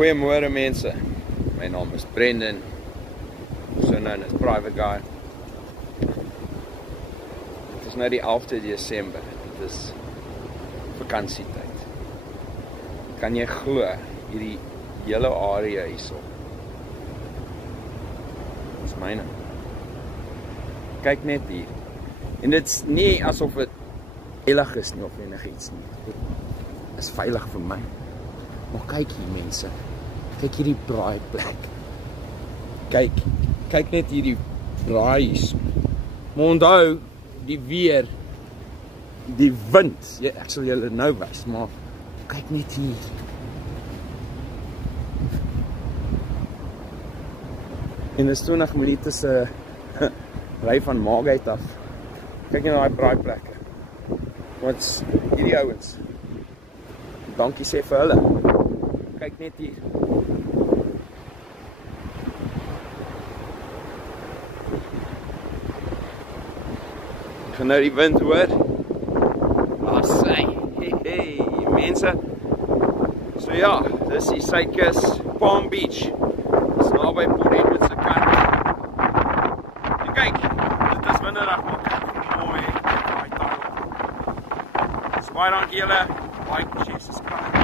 Goeiemôre mense, my naam is Brendan, so known as Private Guy. Het is nou die 11de Desember, dit is vakansietyd. Kan jy glo, hierdie hele area hierso, dit is myne. Kyk net hier, en dit is nie asof het veilig is nie of enigiets nie, dit is veilig vir my. Maar kyk hier mense, kyk hierdie braaiplek. Kyk net hierdie braai. Maar onthou, die weer, die wind, ek sal julle nou wys, maar kyk net hier. En dis 20 minute se ry van Margate af. Kyk net na daai braaiplekke. Want hierdie ouens, dankie sê vir hulle. Kyk net hier. Ek gaan nou die wind hoor. Daar sy. Hey, mense. So ja, dis die Suidkus, Palm Beach. Dis naby Port Edward se kant. En kyk, dit is winderig, maar kyk mooi. Daai taal. Baie dankie julle. Like, share, subscribe.